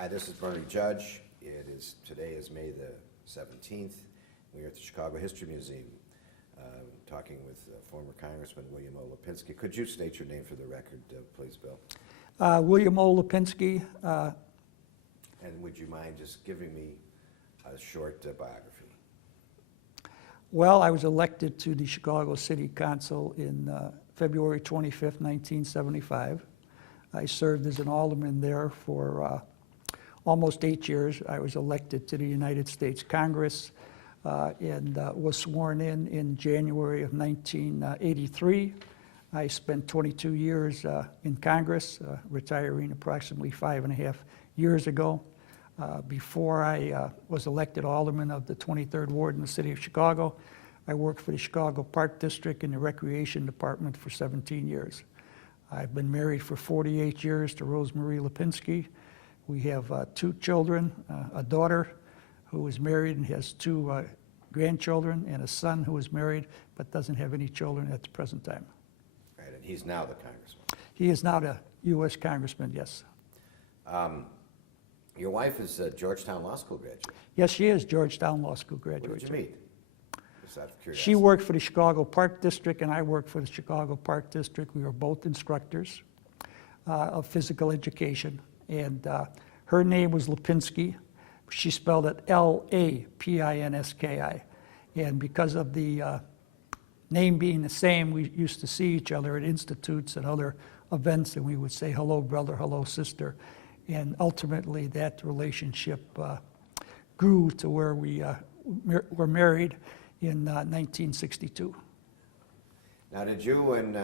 Hi, this is Bernie Judge. Today is May the 17th. We are at the Chicago History Museum talking with former Congressman William O. Lipinski. Could you state your name for the record, please, Bill? William O. Lipinski. And would you mind just giving me a short biography? Well, I was elected to the Chicago City Council in February 25th, 1975. I served as an alderman there for almost 8 years. I was elected to the United States Congress and was sworn in January of 1983. I spent 22 years in Congress, retiring approximately 5.5 years ago. Before I was elected alderman of the 23rd Ward in the city of Chicago, I worked for the Chicago Park District in the Recreation Department for 17 years. I've been married for 48 years to Rosemarie Lipinski. We have 2 children, a daughter who is married and has 2 grandchildren, and a son who is married but doesn't have any children at the present time. Right, and he's now the congressman. He is now the U.S. Congressman, yes. Your wife is a Georgetown Law School graduate. Yes, she is Georgetown Law School Where graduate. did you meet? Just out of curiosity. She worked for the Chicago Park District, and I worked for the Chicago Park District. We were both instructors of physical education, and her name was Lipinski. She spelled it L-A-P-I-N-S-K-I, and because of the name being the same, we used to see each other at institutes and other events, and we would say, hello, brother, hello, sister, and ultimately that relationship grew to where we were married in 1962. Now, did you and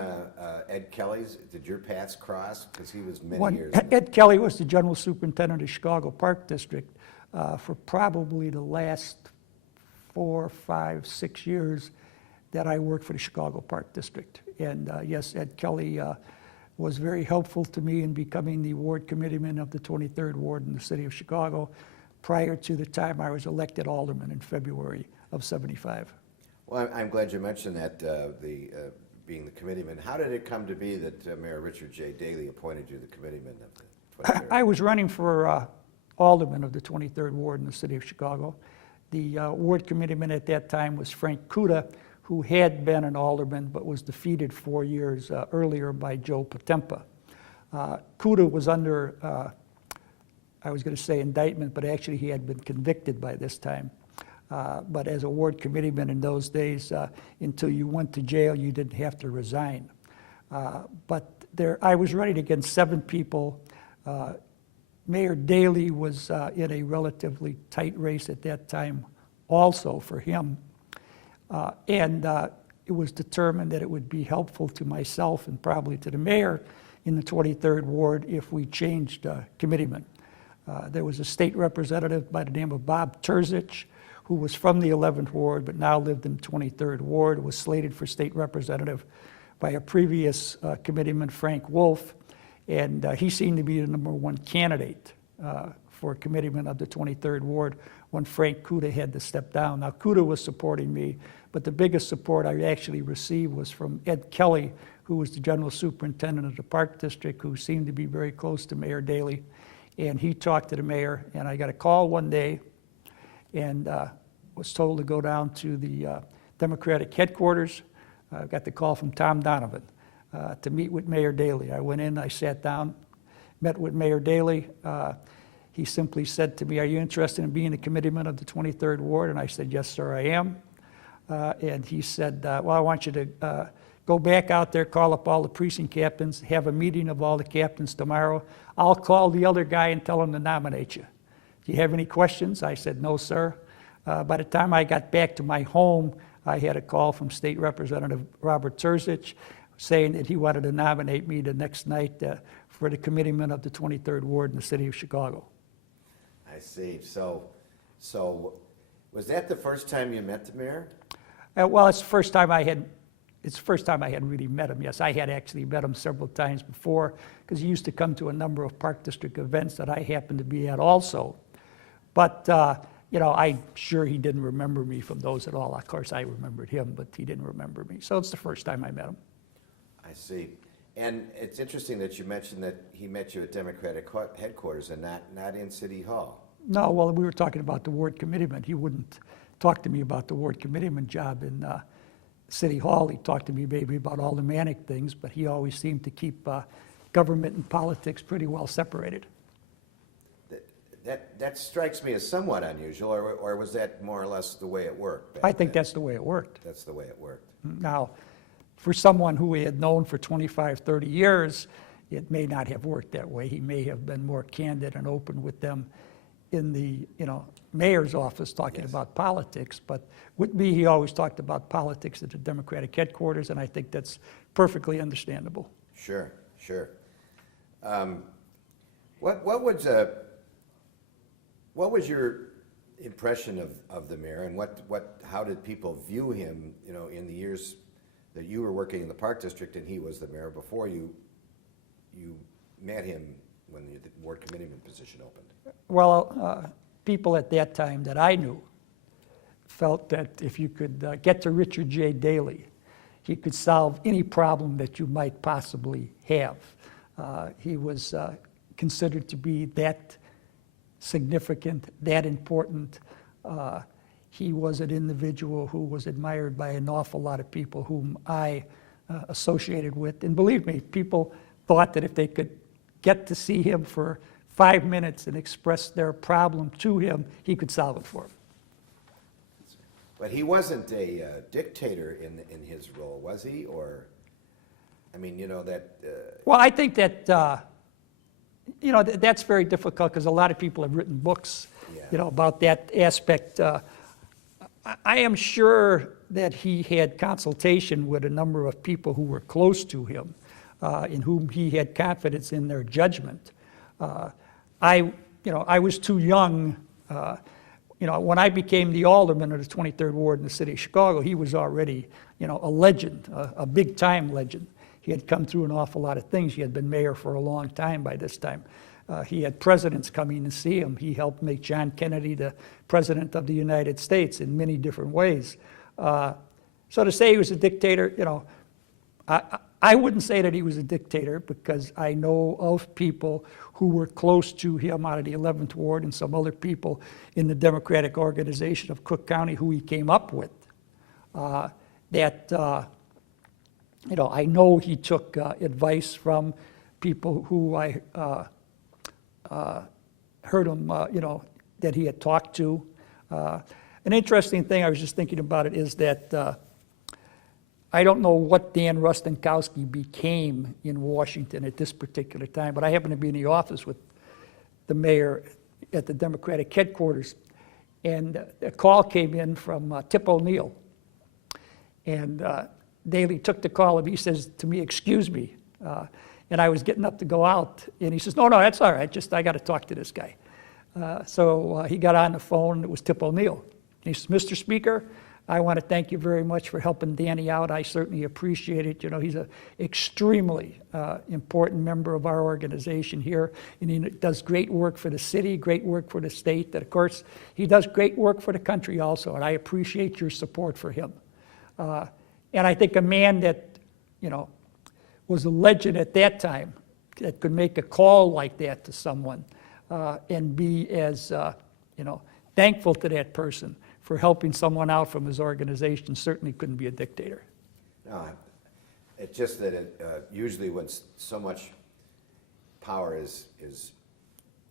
Ed Kelly's, did your paths cross? Because he was many years. Ed Kelly was the general superintendent of the Chicago Park District for probably the last 4, 5, 6 years that I worked for the Chicago Park District. And yes, Ed Kelly was very helpful to me in becoming the ward committeeman of the 23rd Ward in the city of Chicago prior to the time I was elected alderman in February of '75. Well, I'm glad you mentioned that, being the committeeman. How did it come to be that Mayor Richard J Daley appointed you the committeeman of the 23rd? I was running for alderman of the 23rd Ward in the city of Chicago. The ward committeeman at that time was Frank Kuda, who had been an alderman but was defeated 4 years earlier by Joe Potempa. Kuda was under, I was going to say indictment, but actually he had been convicted by this time. But as a ward committeeman in those days, until you went to jail, you didn't have to resign. But I was running against 7 people. Mayor Daley was in a relatively tight race at that time also for him. And it was determined that it would be helpful to myself and probably to the mayor in the 23rd Ward if we changed committeemen. There was a state representative by the name of Bob Terzich, who was from the 11th Ward but now lived in the 23rd Ward, was slated for state representative by a previous committeeman, Frank Wolf, and he seemed to be the #1 candidate for committeeman of the 23rd Ward when Frank Kuda had to step down. Now, Kuda was supporting me, but the biggest support I actually received was from Ed Kelly, who was the general superintendent of the Park District, who seemed to be very close to Mayor Daley. And he talked to the mayor, and I got a call one day and was told to go down to the Democratic headquarters. I got the call from Tom Donovan to meet with Mayor Daley. I went in, I sat down, met with Mayor Daley. He simply said to me, "Are you interested in being a committeeman of the 23rd Ward?" And I said, "Yes, sir, I am." And he said, "Well, I want you to go back out there, call up all the precinct captains, have a meeting of all the captains tomorrow. I'll call the other guy and tell him to nominate you. Do you have any questions?" I said, "No, sir." By the time I got back to my home, I had a call from State Representative Robert Terzich saying that he wanted to nominate me the next night for the committeeman of the 23rd Ward in the city of Chicago. I see. So was that the first time you met the mayor? Well, it's the first time I had really met him. Yes, I had actually met him several times before because he used to come to a number of Park District events that I happened to be at also. But you know, I'm sure he didn't remember me from those at all. Of course, I remembered him, but he didn't remember me. So it's the first time I met him. I see. And it's interesting that you mentioned that he met you at Democratic headquarters and not in City Hall. No, well, we were talking about the ward committeeman. He wouldn't talk to me about the ward committeeman job in City Hall. He talked to me maybe about aldermanic things, but he always seemed to keep government and politics pretty well separated. That strikes me as somewhat unusual, or was that more or less the way it worked? I think that's the way it worked. That's the way it worked. Now, for someone who he had known for 25, 30 years, it may not have worked that way. He may have been more candid and open with them in the mayor's office talking Yes. about politics. But with me, he always talked about politics at the Democratic headquarters, and I think that's perfectly understandable. Sure, sure. What was your impression of the mayor, and how did people view him? In the years that you were working in the Park District and he was the mayor before you met him when the ward committeeman position opened. Well, people at that time that I knew felt that if you could get to Richard J Daley, he could solve any problem that you might possibly have. He was considered to be that significant, that important. He was an individual who was admired by an awful lot of people whom I associated with. And believe me, people thought that if they could get to see him for 5 minutes and express their problem to him, he could solve it for them. But he wasn't a dictator in his role, was he? Or, I mean, that... Well, I think that, that's very difficult because a lot of people have written books, Yeah. about that aspect. I am sure that he had consultation with a number of people who were close to him, in whom he had confidence in their judgment. I was too young. When I became the alderman of the 23rd Ward in the city of Chicago, he was already, a legend, a big-time legend. He had come through an awful lot of things. He had been mayor for a long time by this time. He had presidents coming to see him. He helped make John Kennedy the president of the United States in many different ways. So to say he was a dictator, I wouldn't say that he was a dictator because I know of people who were close to him out of the 11th Ward and some other people in the Democratic organization of Cook County who he came up with. I know he took advice from people who I heard him, that he had talked to. An interesting thing, I was just thinking about it, is that I don't know what Dan Rostenkowski became in Washington at this particular time, but I happened to be in the office with the mayor at the Democratic headquarters, and a call came in from Tip O'Neill. And Daley took the call, and he says to me, "Excuse me." And I was getting up to go out, and he says, no, that's all right, I got to talk to this guy. So he got on the phone, and it was Tip O'Neill. He says, "Mr. Speaker, I want to thank you very much for helping Danny out. I certainly appreciate it. He's an extremely important member of our organization here, and he does great work for the city, great work for the state, and of course, he does great work for the country also, and I appreciate your support for him." And I think a man that, was a legend at that time, that could make a call like that to someone and be as, thankful to that person for helping someone out from his organization certainly couldn't be a dictator. No, it's just that usually when so much power is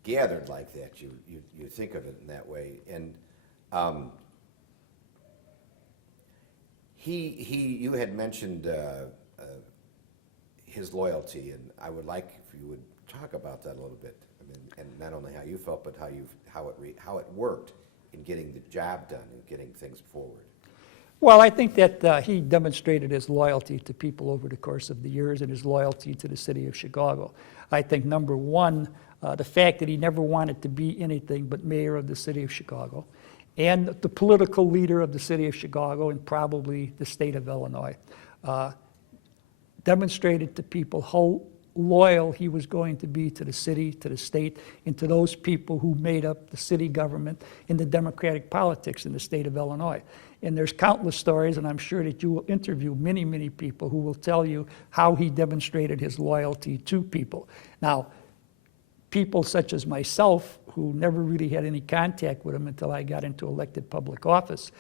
gathered like that, you think of it in that way. And you had mentioned his loyalty, and I would like if you would talk about that a little bit. I mean, and not only how you felt, but how it worked in getting the job done and getting things forward. Well, I think that he demonstrated his loyalty to people over the course of the years and his loyalty to the city of Chicago. I think, number one, the fact that he never wanted to be anything but mayor of the city of Chicago and the political leader of the city of Chicago and probably the state of Illinois, demonstrated to people how loyal he was going to be to the city, to the state, and to those people who made up the city government and the democratic politics in the state of Illinois. And there's countless stories, and I'm sure that you will interview many, many people who will tell you how he demonstrated his loyalty to people. Now, people such as myself, who never really had any contact with him until I got into elected public office,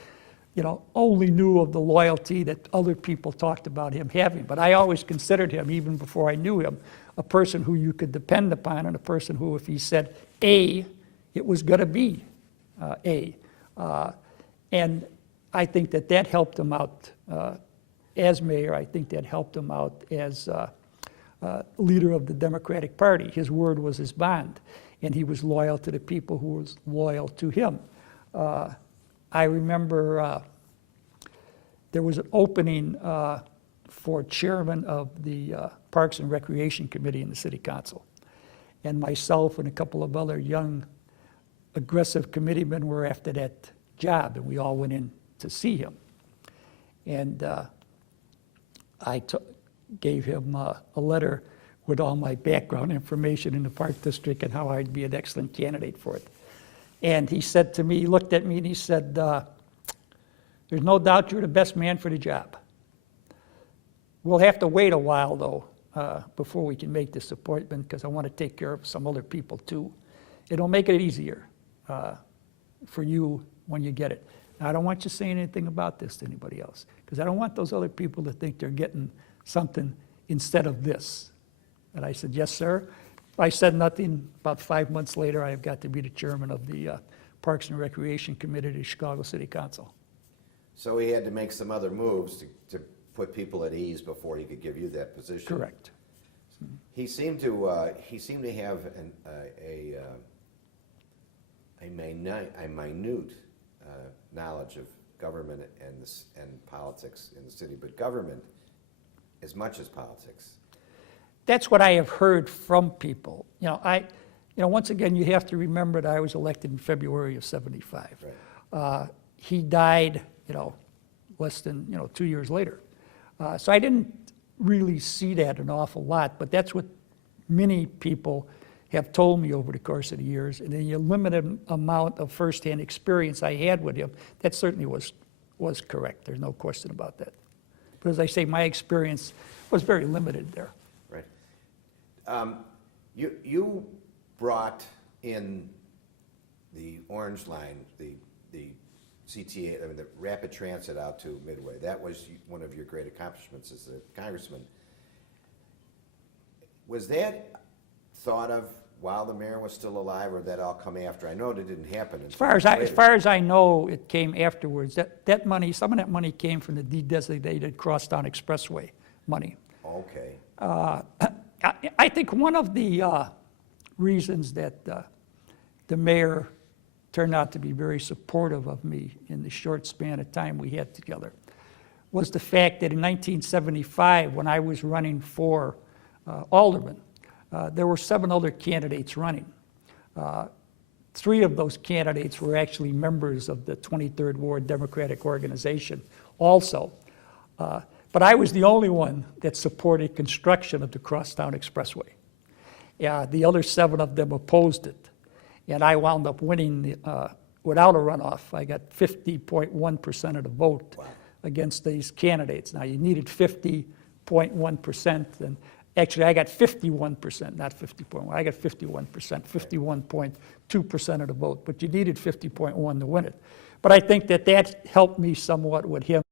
only knew of the loyalty that other people talked about him having. But I always considered him, even before I knew him, a person who you could depend upon, and a person who, if he said A, it was going to be A. And I think that helped him out as mayor. I think that helped him out as leader of the Democratic Party. His word was his bond, and he was loyal to the people who was loyal to him. I remember there was an opening for chairman of the Parks and Recreation Committee in the City Council. And myself and a couple of other young, aggressive committeemen were after that job, and we all went in to see him. And I gave him a letter with all my background information in the Park District and how I'd be an excellent candidate for it. And he said to me, he looked at me and he said, there's no doubt you're the best man for the job. We'll have to wait a while, though, before we can make this appointment, because I want to take care of some other people, too. It'll make it easier for you when you get it. Now, I don't want you saying anything about this to anybody else, because I don't want those other people to think they're getting something instead of this. And I said, yes, sir. I said nothing. About 5 months later, I got to be the chairman of the Parks and Recreation Committee of the Chicago City Council. So he had to make some other moves to put people at ease before he could give you that position. Correct. He seemed to have a minute knowledge of government and politics in the city, but government as much as politics. That's what I have heard from people. Once again, you have to remember that I was elected in February of '75. Right. He died, less than 2 years later. So I didn't really see that an awful lot, but that's what many people have told me over the course of the years. And the limited amount of firsthand experience I had with him, that certainly was correct. There's no question about that. But as I say, my experience was very limited there. Right. You brought in the Orange Line, the CTA, the rapid transit out to Midway. That was one of your great accomplishments as a congressman. Was that thought of while the mayor was still alive, or did that all come after? I know it didn't happen. As far as I know, it came afterwards. That money, some of that money came from the de-designated Crosstown Expressway money. Okay. I think one of the reasons that the mayor turned out to be very supportive of me in the short span of time we had together was the fact that in 1975, when I was running for alderman, there were 7 other candidates running. 3 of those candidates were actually members of the 23rd Ward Democratic Organization also. But I was the only one that supported construction of the Crosstown Expressway. The other 7 of them opposed it. And I wound up winning without a runoff. I got 50.1% of the vote against these candidates. Now, you needed 50.1%, and actually I got 51%, not 50.1. I got 51%, 51.2% of the vote, but you needed 50.1 to win it. But I think that helped me somewhat with him.